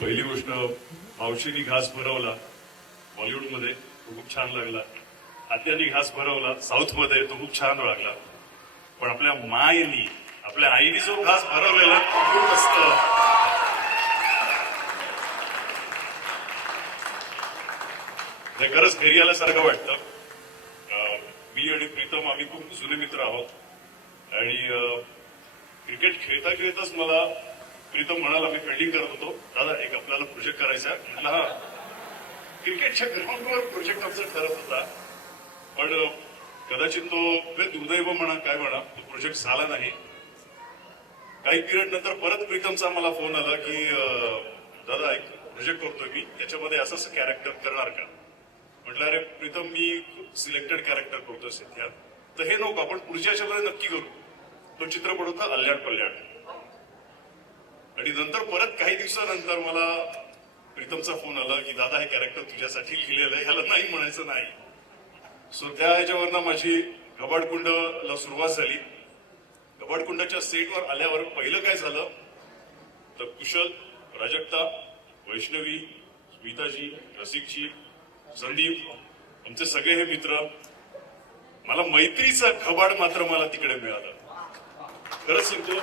पहिली गोष्ट, मावशीनी घास भरवला बॉलिवूडमध्ये, तो खूप छान लागला. आत्यानी घास भरवला साऊथ मध्ये, तो खूप छान लागला. पण आपल्या मायनी, आपल्या आईनी जो घास भरवलेला तो खूप मस्त. हे खरंच घरी आल्यासारखं वाटतं. मी आणि प्रीतम आम्ही खूप जुने मित्र आहोत आणि क्रिकेट खेळता खेळताच मला प्रीतम म्हणाला, मी फिल्डिंग करत होतो, दादा एक आपल्याला प्रोजेक्ट करायचा आहे. म्हटलं हा. क्रिकेटच्या ग्राउंडवर प्रोजेक्ट आमचा ठरत होता, पण कदाचित तो दुर्दैव म्हणा काय म्हणा, तो प्रोजेक्ट झाला नाही. काही पिरियड नंतर परत प्रीतमचा मला फोन आला की दादा एक प्रोजेक्ट करतोय मी, त्याच्यामध्ये असं असं कॅरेक्टर करणार का. म्हटलं अरे प्रीतम, मी सिलेक्टेड कॅरेक्टर करतोय सध्या, तर हे नको, आपण पुढच्या याच्यामध्ये नक्की करू. तो चित्रपट होता अल्याड पल्याड. आणि नंतर परत काही दिवसानंतर मला प्रीतमचा फोन आला की दादा हे कॅरेक्टर तुझ्यासाठी लिहिलेलं आहे, ह्याला नाही म्हणायचं नाही. सो त्या ह्याच्यावरनं माझी कबाडकुंडला सुरुवात झाली. कबाडकुंडाच्या सेटवर आल्यावर पहिलं काय झालं तर कुशल, प्राजक्ता, वैष्णवी, स्मिताजी, रसिकजी, संदीप, आमचे सगळे हे मित्र, मला मैत्रीचा कबाड मात्र मला तिकडे मिळालं. खरंच सांगतो,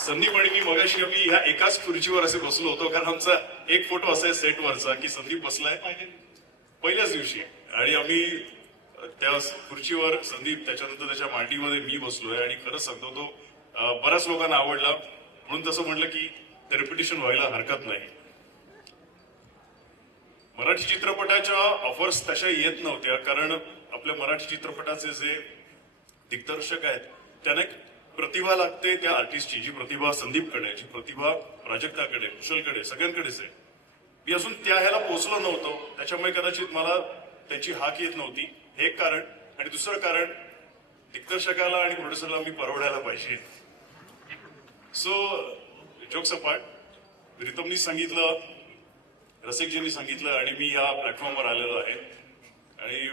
संदीप आणि मी मगाशी आम्ही ह्या एकाच खुर्चीवर असे बसलो होतो, कारण आमचा एक फोटो असा आहे सेटवरचा की संदीप बसलाय पहिल्याच दिवशी आणि आम्ही त्या खुर्चीवर, संदीप त्याच्यानंतर त्याच्या मांडीमध्ये मी बसलोय. आणि खरंच सांगतो तो बऱ्याच लोकांना आवडला, म्हणून तसं म्हटलं की ते रिपिटेशन व्हायला हरकत नाही. मराठी चित्रपटाच्या ऑफर्स तशा येत नव्हत्या, कारण आपल्या मराठी चित्रपटाचे जे दिग्दर्शक आहेत त्यांना एक प्रतिभा लागते त्या आर्टिस्टची, जी प्रतिभा संदीपकडे, जी प्रतिभा प्राजक्ताकडे, कुशलकडे, सगळ्यांकडेच आहे. मी अजून त्या ह्याला पोहोचलो नव्हतो, त्याच्यामुळे कदाचित मला त्याची हाक येत नव्हती, हे एक कारण. आणि दुसरं कारण, दिग्दर्शकाला आणि प्रोड्युसरला मी परवडायला पाहिजे. सो जोक्स अपार्ट, प्रीतमनी सांगितलं, रसिकजींनी सांगितलं आणि मी या प्लॅटफॉर्मवर आलेलो आहे. आणि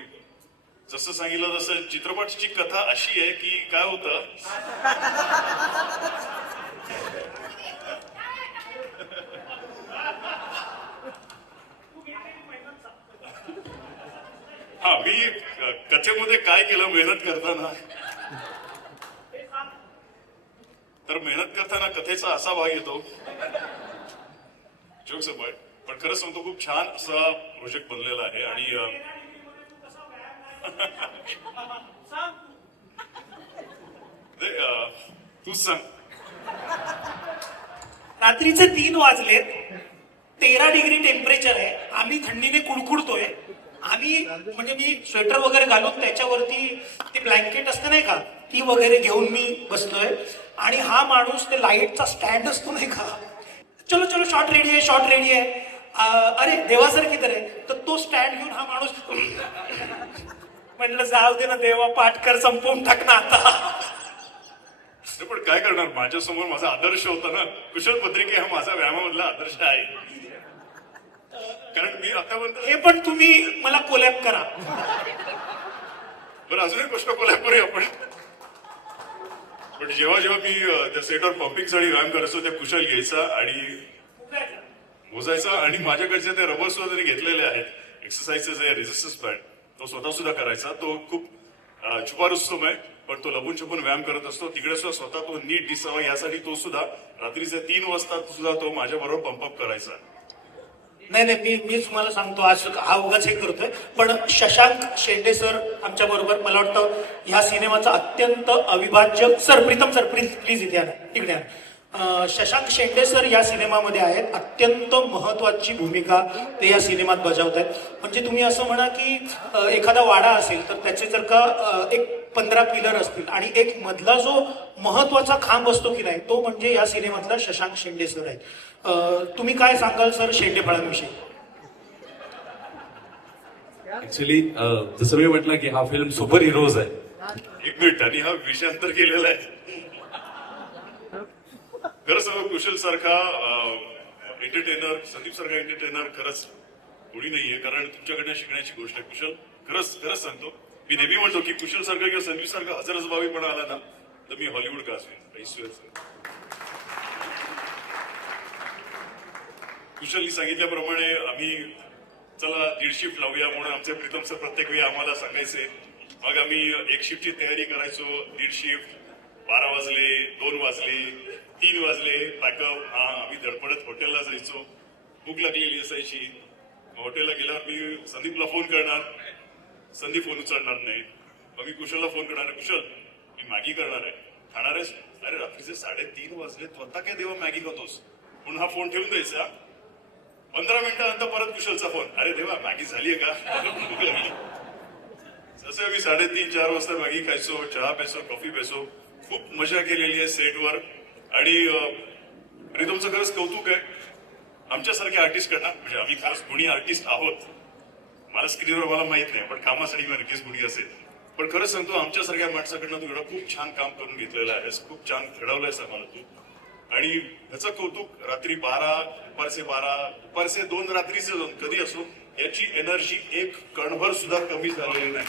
जसं सांगितलं तसं चित्रपटाची कथा अशी आहे की काय होतं, हा मी कथेमध्ये काय केलं मेहनत करताना, तर मेहनत करताना कथेचा असा भाग येतो, जोक्स अपार्ट. पण खरंच सांगतो खूप छान असा प्रोजेक्ट बनलेला आहे. आणि तूच सांग. रात्रीचे 3 वाजलेत, 13 डिग्री टेम्परेचर आहे, आम्ही थंडीने कुडकुडतोय. आम्ही म्हणजे मी स्वेटर वगैरे घालून त्याच्यावरती ते ब्लँकेट असतं नाही का, ती वगैरे घेऊन मी बसलोय. आणि हा माणूस ते लाईटचा स्टँड असतो नाही का, चलो चलो शॉट रेडी आहे, शॉट रेडी आहे, अरे देवा किधर आहे, तर तो स्टँड घेऊन हा माणूस म्हटलं जाऊ दे ना देवा, पाटकर संपवून टाक ना आता. पण काय करणार, माझ्यासमोर माझा आदर्श होता ना, कुशल पत्रिके हा माझा व्यायामामधला आदर्श आहे. कारण मी आतापर्यंत हे पण तुम्ही मला कोलॅप करा. बरं, अजून एक गोष्ट कोलॅप करूया आपण. पण जेव्हा जेव्हा मी त्या सेटवर पंपिंगसाठी व्यायाम करायचो, त्या कुशल घ्यायचा आणि मोजायचा, आणि माझ्याकडचे ते रबर सुद्धा त्यांनी घेतलेले आहेत एक्सरसाइजचे रेजिस्टन्स बँड, तो स्वतः सुद्धा करायचा. तो खूप छुपा रुस्तम आहे, पण तो लपून छपून व्यायाम करत असतो. तिकडे सुद्धा स्वतः तो नीट दिसावा यासाठी तो सुद्धा रात्रीचे 3 वाजता सुद्धा तो माझ्या बरोबर पंपअप करायचा. नाही नाही, मी तुम्हाला सांगतो, आज हा उगाच हे करतोय, पण शशांक शेंडे सर आमच्या बरोबर, मला वाटतं ह्या सिनेमाचा अत्यंत अविभाज्य, सर प्रीतम सर प्लीज इथे या, तिकडे या. शशांक शेंडे सर या सिनेमामध्ये आहेत, अत्यंत महत्वाची भूमिका ते या सिनेमात बजावत आहेत. म्हणजे तुम्ही असं म्हणा की एखादा वाडा असेल तर त्याचे जर का एक 15 पिलर असतील आणि एक मधला जो महत्वाचा खांब असतो की नाही, तो म्हणजे या सिनेमातला शशांक शेंडे सर आहेत. तुम्ही काय सांगाल सर शेंडे फळांविषयी? ऍक्च्युली जसं मी म्हटलं की हा फिल्म सुपर हिरोज आहे. एक मिनिट, आणि हा विषयांतर केलेला आहे. खरंच सांगू, कुशल सारखा एंटरटेनर, संदीप सारखा एंटरटेनर खरंच कोणी नाहीये. कारण तुमच्याकडे शिकण्याची गोष्ट आहे कुशल. खरंच सांगतो, मी नेहमी म्हणतो की कुशल सारखा किंवा संदीप सारखा हजरजबाबीपणा आला ना तर मी हॉलिवूड गाजवेन. कुशलनी सांगितल्याप्रमाणे आम्ही चला 1.5 शिफ्ट लावूया म्हणून आमचे प्रीतम सर प्रत्येक वेळी आम्हाला सांगायचे. मग आम्ही 1 शिफ्टची तयारी करायचो. 1.5 शिफ्ट, 12 वाजले, 2 वाजले, 3 वाजले, पॅकअप. आम्ही धडपडत हॉटेलला जायचो. भूक लागलेली असायची. हॉटेलला गेल्यावर मी संदीपला फोन करणार, संदीप फोन उचलणार नाही. मग मी कुशलला फोन करणार, कुशल मी मॅगी करणार आहे, खाणार आहेस? अरे रात्रीचे 3:30 वाजले, तू आता काय देवा मॅगी खातोस? म्हणून हा फोन ठेवून द्यायचा. 15 मिनिटानंतर परत कुशलचा फोन, अरे देवा मॅगी झालीये का? भूक लागली. जसं आम्ही 3:30-4 वाजता मॅगी खायचो, चहा प्यायचो, कॉफी प्यायचो. खूप मजा केलेली आहे सेटवर. आणि प्रीतमचं खरंच कौतुक आहे. आमच्यासारखे आर्टिस्ट करणार म्हणजे आम्ही खरंच गुणी आर्टिस्ट आहोत. मला स्क्रीनवर मला माहित नाही, पण कामासाठी मी नक्कीच गुणी असेल. पण खरंच सांगतो आमच्यासारख्या माणसाकडनं तू एवढं खूप छान काम करून घेतलेलं आहेस, खूप छान घडवलंयस आम्हाला तू. आणि ह्याचं कौतुक रात्री 12, दुपारचे 12, दुपारचे 2 रात्रीचे 2 कधी असो, याची एनर्जी एक कणभर सुद्धा कमी झालेली नाही.